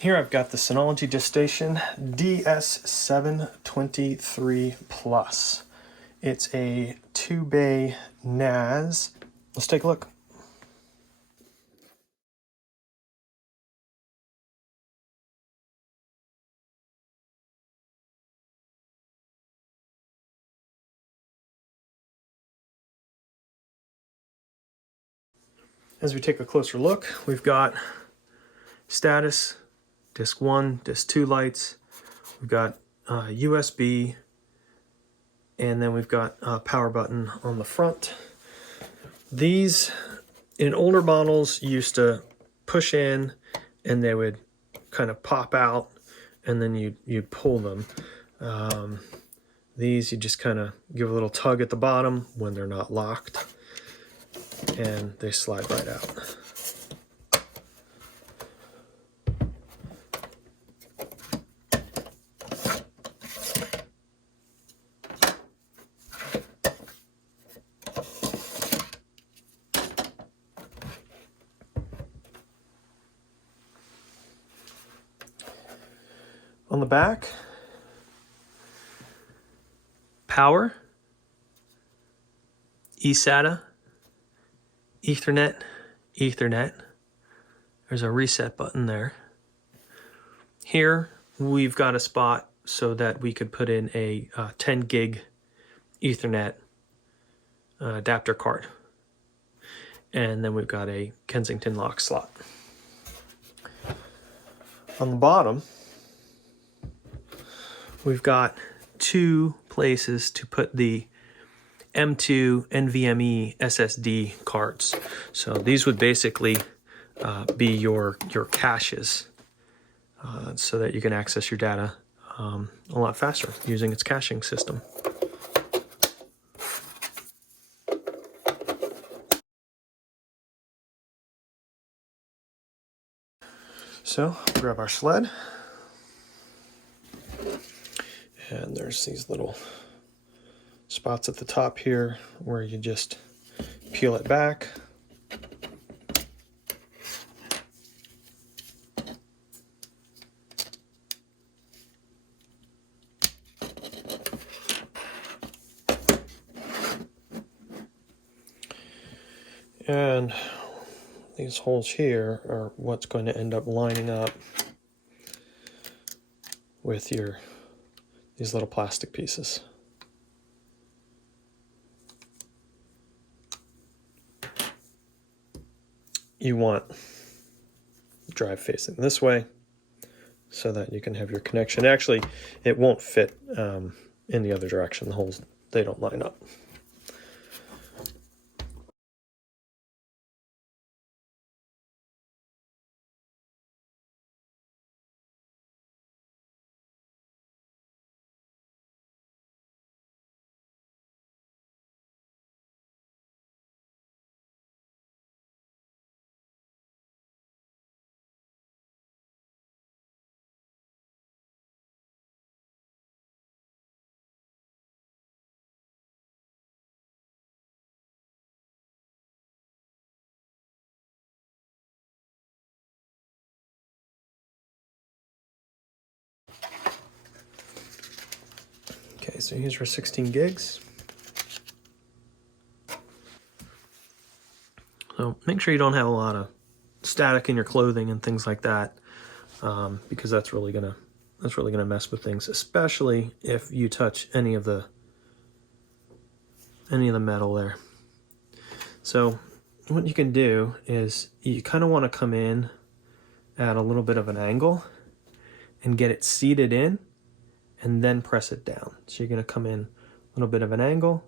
Here I've got the Synology DS723 Plus. It's a 2-bay NAS. Let's take a look. As we take a closer look, we've got status, disk 1, disk 2 lights, we've got USB, and then we've got a power button on the front. These, in older models, used to push in and they would kind of pop out, and then you'd pull them. These, you just kind of give a little tug at the bottom when they're not locked, and they slide right out. On the back, power, eSATA, Ethernet, Ethernet. There's a reset button there. Here we've got a spot so that we could put in a 10 gig Ethernet adapter card. And then we've got a Kensington lock slot. On the bottom, we've got 2 places to put the M.2 NVMe SSD cards. So these would basically be your caches, so that you can access your data a lot faster using its caching system. So grab our sled, and there's these little spots at the top here where you just peel it back. And these holes here are what's going to end up lining up with these little plastic pieces. You want drive facing this way so that you can have your connection. Actually, it won't fit in the other direction. The holes, they don't line up. Okay, so here's our 16 gigs. So make sure you don't have a lot of static in your clothing and things like that, because that's really gonna mess with things, especially if you touch any of the metal there. So what you can do is you kind of want to come in at a little bit of an angle and get it seated in, and then press it down. So you're going to come in a little bit of an angle,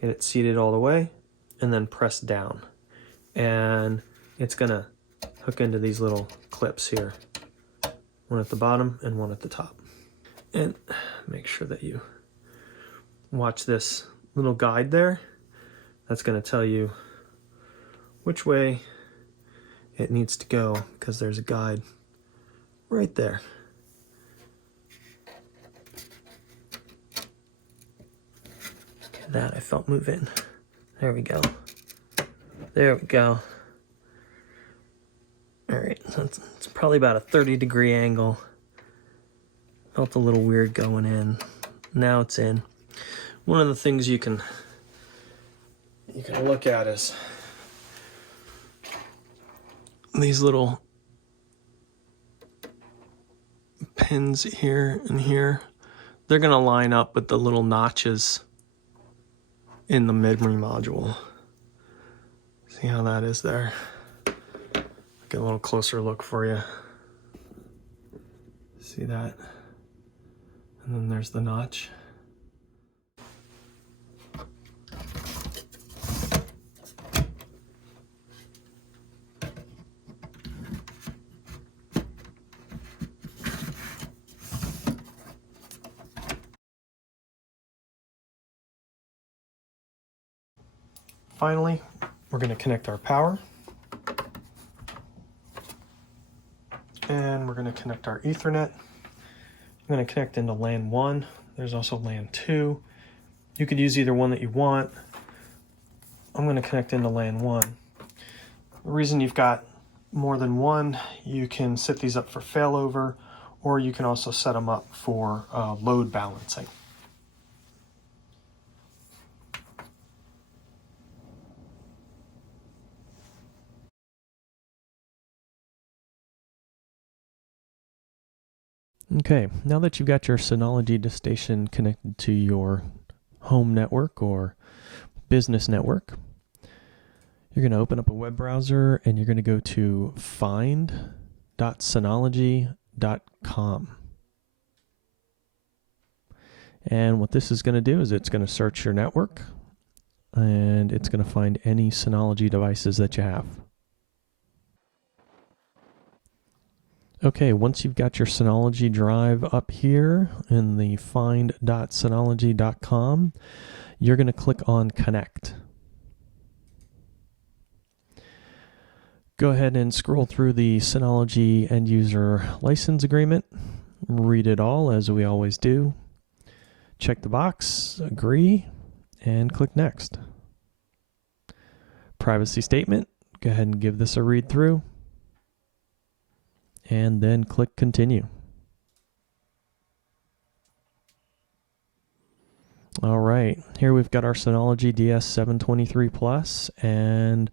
get it seated all the way, and then press down. And it's going to hook into these little clips here, one at the bottom and one at the top. And make sure that you watch this little guide there. That's going to tell you which way it needs to go, because there's a guide right there. That I felt move in. There we go. There we go. All right, so it's probably about a 30-degree angle. Felt a little weird going in. Now it's in. One of the things you can look at is these little pins here and here. They're going to line up with the little notches in the memory module. See how that is there? Get a little closer look for you. See that? And then there's the notch. Finally, we're going to connect our power. And we're going to connect our Ethernet. I'm going to connect into LAN 1. There's also LAN 2. You could use either one that you want. I'm going to connect into LAN 1. The reason you've got more than one, you can set these up for failover, or you can also set them up for load balancing. Okay, now that you've got your Synology DiskStation connected to your home network or business network, you're going to open up a web browser and you're going to go to find.synology.com. And what this is going to do is it's going to search your network and it's going to find any Synology devices that you have. Okay, once you've got your Synology drive up here in the find.synology.com, you're going to click on Connect. Go ahead and scroll through the Synology end user license agreement. Read it all as we always do. Check the box, agree, and click Next. Privacy statement, go ahead and give this a read through. And then click Continue. All right, here we've got our Synology DS723 Plus, and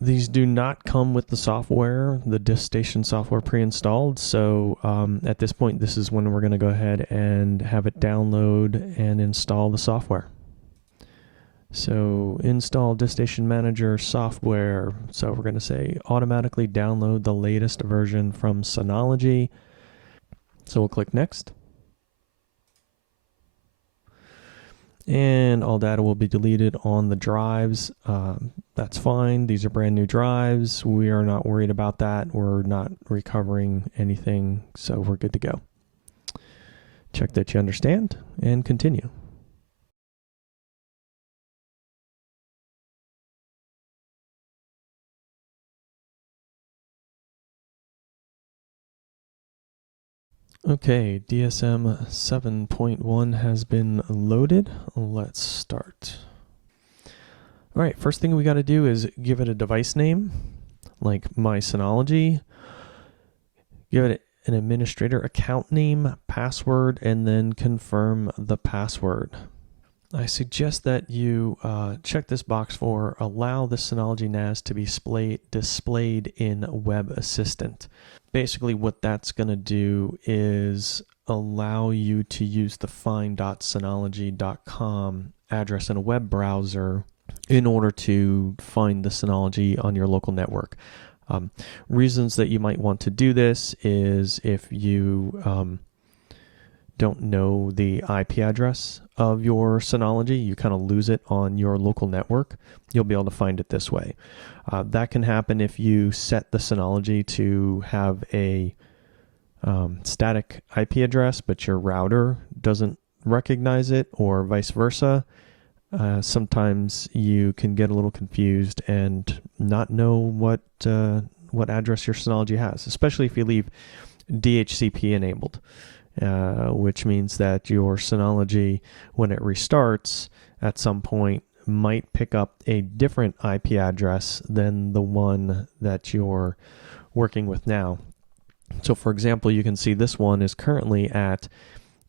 these do not come with the software, the DiskStation software pre-installed. So at this point, this is when we're going to go ahead and have it download and install the software. So install DiskStation Manager software. So we're going to say automatically download the latest version from Synology. So we'll click Next. And all data will be deleted on the drives. That's fine. These are brand new drives. We are not worried about that. We're not recovering anything, so we're good to go. Check that you understand and continue. Okay, DSM 7.1 has been loaded. Let's start. All right, first thing we got to do is give it a device name, like My Synology. Give it an administrator account name, password, and then confirm the password. I suggest that you check this box for allow the Synology NAS to be displayed in Web Assistant. Basically what that's going to do is allow you to use the find.synology.com address in a web browser in order to find the Synology on your local network. Reasons that you might want to do this is if you don't know the IP address of your Synology, you kind of lose it on your local network, you'll be able to find it this way. That can happen if you set the Synology to have a static IP address, but your router doesn't recognize it, or vice versa. Sometimes you can get a little confused and not know what address your Synology has, especially if you leave DHCP enabled. Which means that your Synology, when it restarts at some point, might pick up a different IP address than the one that you're working with now. So for example, you can see this one is currently at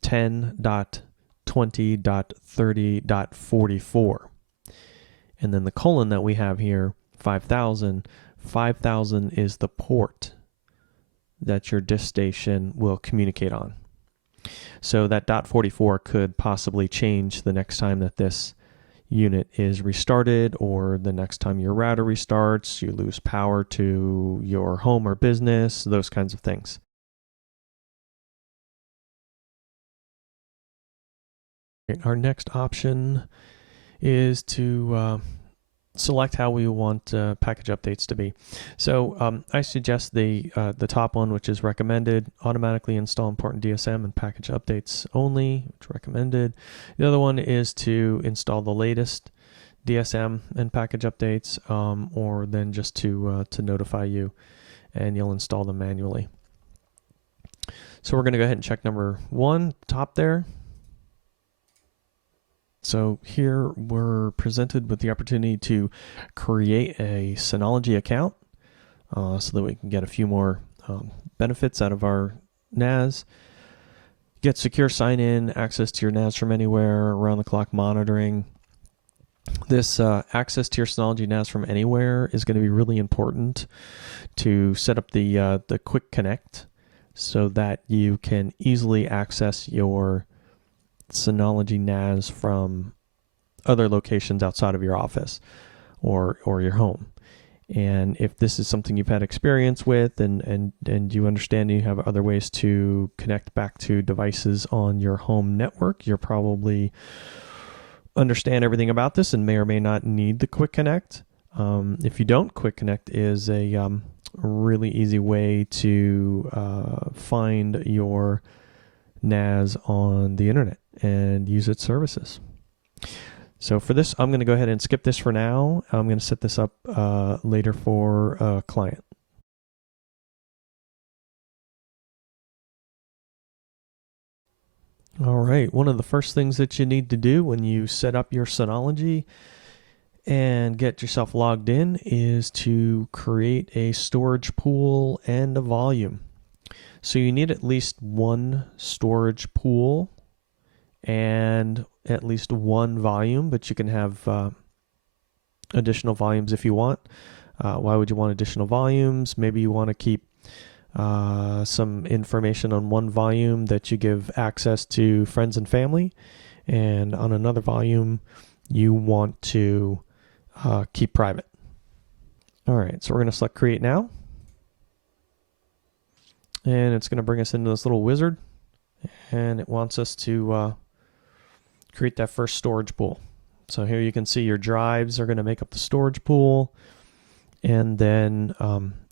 10.20.30.44. And then the colon that we have here, 5,000. 5,000 is the port that your disk station will communicate on. So that .44 could possibly change the next time that this unit is restarted, or the next time your router restarts, you lose power to your home or business, those kinds of things. Our next option is to select how we want package updates to be. So I suggest the top one, which is recommended, automatically install important DSM and package updates only, which is recommended. The other one is to install the latest DSM and package updates, or then just to notify you, and you'll install them manually. So we're going to go ahead and check number 1, top there. So here we're presented with the opportunity to create a Synology account so that we can get a few more benefits out of our NAS. Get secure sign-in, access to your NAS from anywhere, around-the-clock monitoring. This access to your Synology NAS from anywhere is going to be really important to set up the quick connect so that you can easily access your Synology NAS from other locations outside of your office or your home. And if this is something you've had experience with and you understand you have other ways to connect back to devices on your home network, you're probably understand everything about this and may or may not need the quick connect. If you don't, quick connect is a really easy way to find your NAS on the internet and use its services. So for this, I'm going to go ahead and skip this for now. I'm going to set this up later for a client. All right, one of the first things that you need to do when you set up your Synology and get yourself logged in is to create a storage pool and a volume. So you need at least one storage pool and at least one volume, but you can have additional volumes if you want. Why would you want additional volumes? Maybe you want to keep some information on one volume that you give access to friends and family, and on another volume you want to keep private. All right, so we're going to select Create Now. And it's going to bring us into this little wizard, and it wants us to create that first storage pool. So here you can see your drives are going to make up the storage pool, and then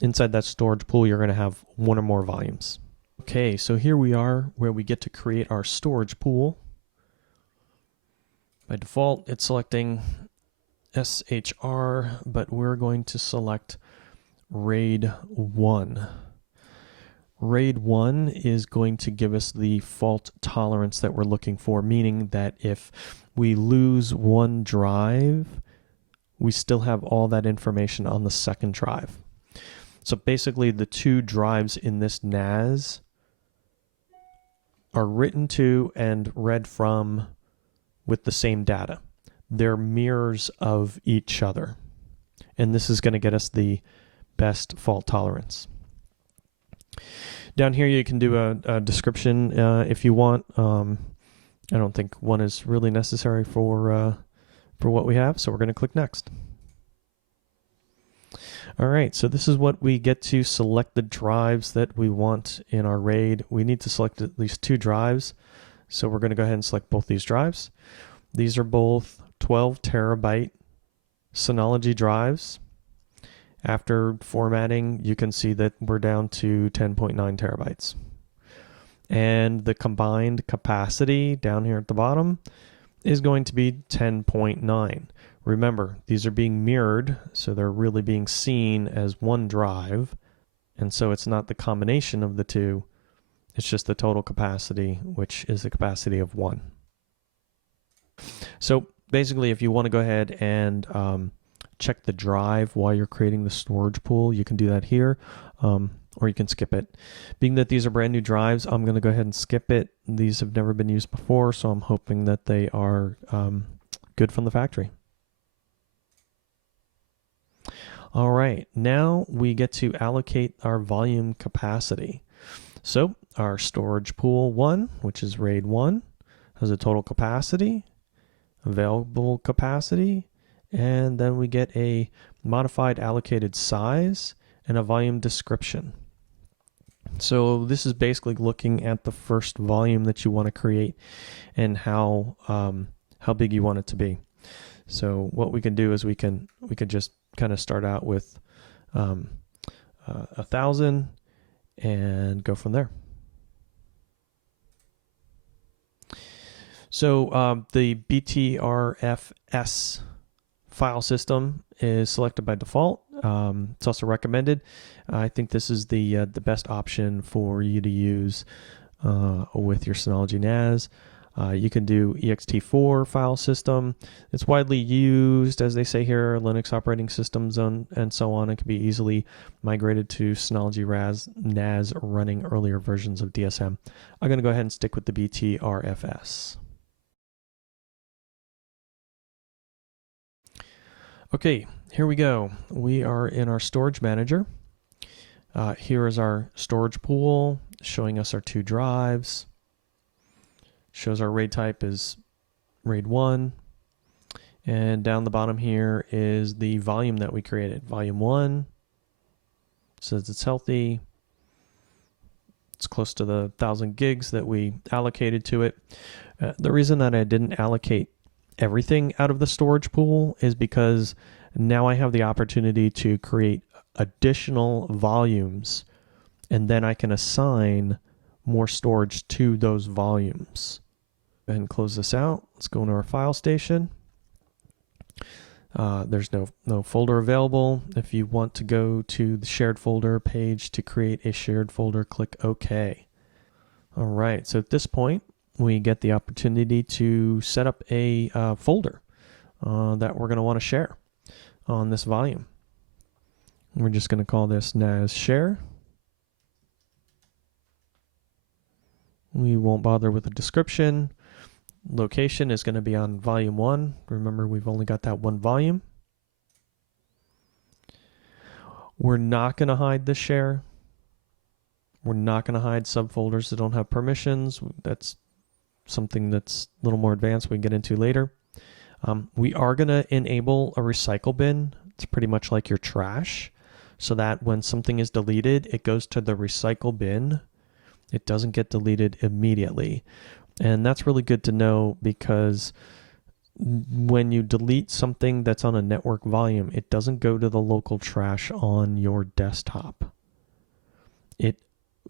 inside that storage pool you're going to have one or more volumes. Okay, so here we are where we get to create our storage pool. By default it's selecting SHR, but we're going to select RAID 1. RAID 1 is going to give us the fault tolerance that we're looking for, meaning that if we lose one drive, we still have all that information on the second drive. So basically the two drives in this NAS are written to and read from with the same data. They're mirrors of each other. And this is going to get us the best fault tolerance. Down here you can do a description if you want. I don't think one is really necessary for what we have, so we're going to click Next. All right, so this is what we get to select the drives that we want in our RAID. We need to select at least 2 drives, so we're going to go ahead and select both these drives. These are both 12 terabyte Synology drives. After formatting, you can see that we're down to 10.9 terabytes. And the combined capacity down here at the bottom is going to be 10.9. Remember, these are being mirrored, so they're really being seen as one drive. And so it's not the combination of the two, it's just the total capacity, which is the capacity of 1. So basically, if you want to go ahead and check the drive while you're creating the storage pool, you can do that here, or you can skip it. Being that these are brand new drives, I'm going to go ahead and skip it. These have never been used before, so I'm hoping that they are good from the factory. All right, now we get to allocate our volume capacity. So our storage pool 1, which is RAID 1, has a total capacity, available capacity, and then we get a modified allocated size and a volume description. So this is basically looking at the first volume that you want to create and how big you want it to be. So what we can do is we could just kind of start out with 1,000 and go from there. So the BTRFS file system is selected by default. It's also recommended. I think this is the best option for you to use with your Synology NAS. You can do ext4 file system. It's widely used, as they say here, Linux operating systems and so on. It can be easily migrated to Synology NAS running earlier versions of DSM. I'm going to go ahead and stick with the BTRFS. Okay, here we go. We are in our storage manager. Here is our storage pool showing us our 2 drives. Shows our RAID type is RAID 1. And down the bottom here is the volume that we created. Volume 1 says it's healthy. It's close to the 1,000 gigs that we allocated to it. The reason that I didn't allocate everything out of the storage pool is because now I have the opportunity to create additional volumes, and then I can assign more storage to those volumes. Go ahead and close this out. Let's go into our file station. There's no folder available. If you want to go to the shared folder page to create a shared folder, click OK. All right, so at this point, we get the opportunity to set up a folder that we're going to want to share on this volume. We're just going to call this NAS share. We won't bother with a description. Location is going to be on volume 1. Remember, we've only got that one volume. We're not going to hide the share. We're not going to hide subfolders that don't have permissions. That's something that's a little more advanced we can get into later. We are going to enable a recycle bin. It's pretty much like your trash, so that when something is deleted, it goes to the recycle bin. It doesn't get deleted immediately. And that's really good to know, because when you delete something that's on a network volume, it doesn't go to the local trash on your desktop. It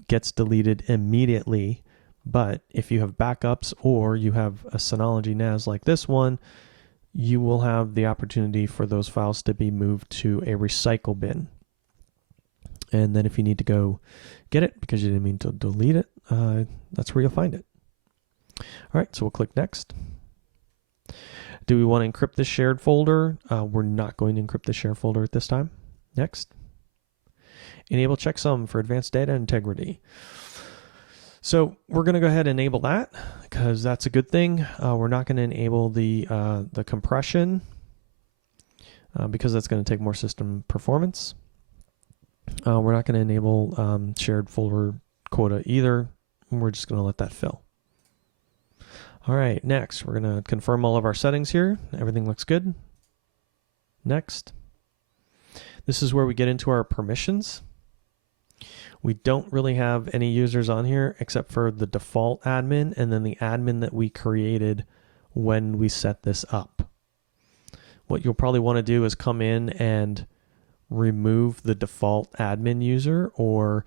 gets deleted immediately. But if you have backups or you have a Synology NAS like this one, you will have the opportunity for those files to be moved to a recycle bin. And then if you need to go get it because you didn't mean to delete it, that's where you'll find it. All right, so we'll click Next. Do we want to encrypt this shared folder? We're not going to encrypt the shared folder at this time. Next. Enable checksum for advanced data integrity. So we're going to go ahead and enable that because that's a good thing. We're not going to enable the compression because that's going to take more system performance. We're not going to enable shared folder quota either. We're just going to let that fill. All right, next we're going to confirm all of our settings here. Everything looks good. Next. This is where we get into our permissions. We don't really have any users on here except for the default admin and then the admin that we created when we set this up. What you'll probably want to do is come in and remove the default admin user or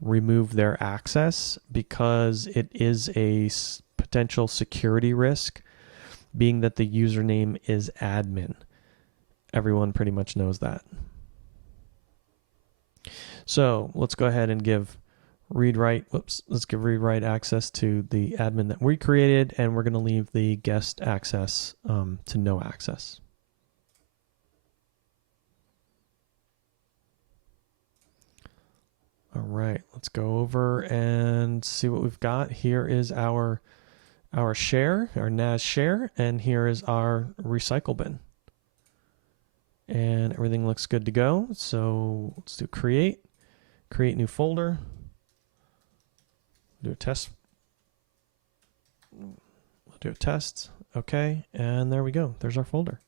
remove their access, because it is a potential security risk, being that the username is admin. Everyone pretty much knows that. So let's go ahead and give read write. Whoops. Let's give read write access to the admin that we created, and we're going to leave the guest access to no access. All right, let's go over and see what we've got. Here is our share, our NAS share, and here is our recycle bin. And everything looks good to go. So let's do create new folder, do a test, okay, and there we go. There's our folder.